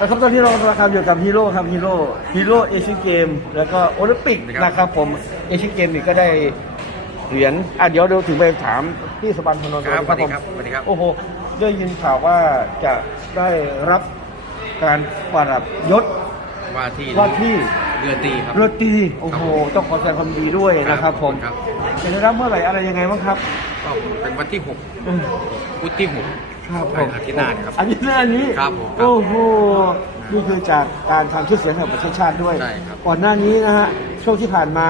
นะครับตอนนี้เราเราทำอยู่กับฮีโร่ครับฮีโร่ฮีโร่เอเชียนเกมแล้วก็โอลิมปิกครับนะครับผมเอเชียนเกมนี่ก็ได้เหรียญอะเดี๋ยวเดี๋ยวถึงไปถามพี่สบันพนนท์ครับสก่วัอสนดีผมครับสวัสดีครับโอ้โหได้ยินข่าวว่าจะได้รับการปรับยศว่าที่ว่าที่เรือตีครับเรือตรีโอ้โหต้องขอแสดงความยินดีด้วยนะครับผมครับจะได้รับเมื่อไหร่อะไรยังไงบ้างครับก็เป็นวันที่หกอืมพุธที่หก ครับผใช่มอาทิตย์หน้านะครับอาทิตย์หน้านี้ครับผมครับโอ้โหนี่คือจากการทำชื่อเสียงให้กับประเทศชาติด้วย ใช่ครับ ก่อนหน้านี้นะฮะช่วงที่ผ่านมา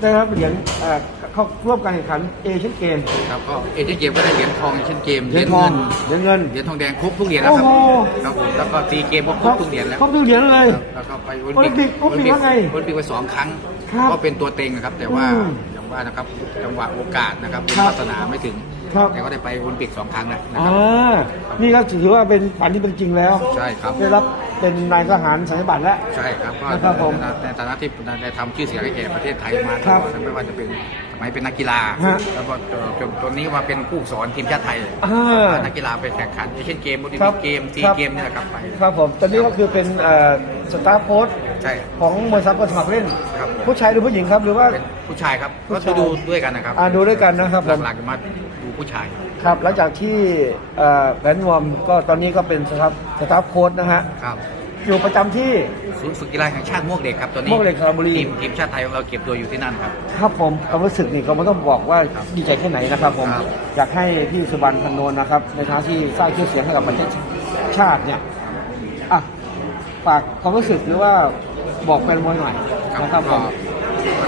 ได้รับเหรียญเอ่อเข้าร่วมการแข่งขันเอเชียนเกมครับก็เอเชียนเกมก็ได้เหรียญทองเอเชียนเกมเหรียญทองเหรียญเงิน เหรียญทองแดงครบทุกเหรียญแล้วครับโอ้โห ครับผมแล้วก็ตีเกมก็ครบทุกเหรียญแล้วครบทุกเหรียญเลย แล้วก็ไปโอลิมปิกโอลิมปิกว่าไงโอลิมปิกไปสองครั้งครับก็เป็นตัวเต็งนะครับ แต่ว่าอืมอย่าง ว่านะครับจังหวะโอกาสนะครับครับวาสนาไม่ถึง ครับ แต่ก็ได้ไปโอลิมปิกสองครั้งแล้วนะอ่ครับานี่ก็ถือว่าเป็นฝันที่เป็นจริงแล้ว ใช่ครับได้รับเป็นนายทหารสัญญาบัตรแล้ว ใช่ครับก็นะครับผมในในฐานะที่ได้ทำชื่อเสียงให้แก่ประเทศไทยมาตครัลบอดไม่ว่าจะเป็นสมัยเป็นนักกีฬาฮะแล้วก็จนจนนี้มาเป็นผู้สอนทีมชาติไทยอ่านักกีฬาไปแข่งขันเอเชียนเกมโอลิมครัปิบกเกมซีครับ เกมนี่แหละครับไป ครับผม ตอนนี้ก็คือเป็นเอ่อสตาร์โค้ช ใช่ของมวยสากลสมัครเล่น ครับผู้ชายหรือผู้หญิงครับหรือว่า เป็นผู้ชายครับผู้ก็ชายจะดูด้วยกันนะครับอ่าดูด้วยกันนะครับผม หลักๆจะมาดูผู้ชาย ครับหลังจากที่เอ่อแบนวอมก็ตอนนี้ก็เป็นสตาฟสตาฟโค้ชนะฮะครับอยู่ประจำที่ ศูนย์ฝึกกีฬาแห่งชาติมวกเหล็กครับตอนนี้มวกเหล็กสระบุรี ทีมทีมชาติไทยของเราเก็บตัวอยู่ที่นั่นครับ ครับผมความรู้สึกนี่ก็ไม่ต้องบอกว่าครับดีใจแค่ไหนนะครับผมครับ อยากให้พี่สุบรรณพนนท์นะครับ ในฐานะที่สร้างชื่อเสียงให้กับประเทศชาติเนี่ยอะฝากความรู้สึกหรือว่า บอกแฟนมวยหน่อยครับนะครับผก็ม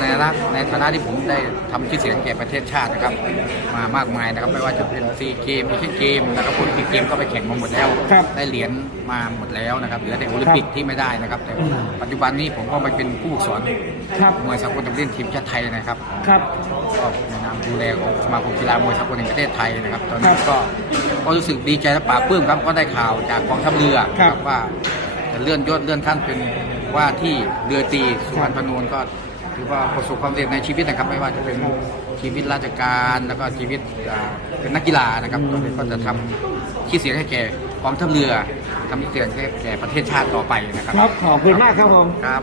ในฐานะในฐานะที่ผมได้ทำชื่อเสียงแก่ประเทศชาตินะครับ มามากมายนะครับไม่ว่าจะเป็นซีเกมเอเชียนเกมแล้วก็โอลิมปิกเกมก็ไปแข่งมาหมดแล้ว ครับได้เหรียญมาหมดแล้วนะครับเหลือแต่โอลิมปิกที่ไม่ได้นะครับ แต่อืมปัจจุบันนี้ผมก็ไปเป็นผู้ฝึกสอนครับ มวยสากลตำเล่นทีมชาติไทยนะครับครับ ก็ในนามดูแลของสมาคมกีฬามวยสากลแห่งประเทศไทยนะครับ ตอนนี้ครับก็ก็รู้สึกดีใจและปลาบปลื้มครับก็ได้ข่าวจากกองทัพเรือครับ ว่าจะเลื่อนยศเลื่อนขั้นเป็น ว่าที่เรือตรีสุวรรณพนูนก็ถือว่าประสบความสำเร็จในชีวิตนะครับไม่ว่าจะเป็นชีวิตราชการแล้วก็ชีวิตอ่าเป็นนักกีฬานะครับก็เลยก็จะทำชื่อเสียงให้แก่กองทัพเรือทำชื่อเสียงให้แก่ประเทศชาติต่อไปนะครับครับขอบคุณมากครับผมครับ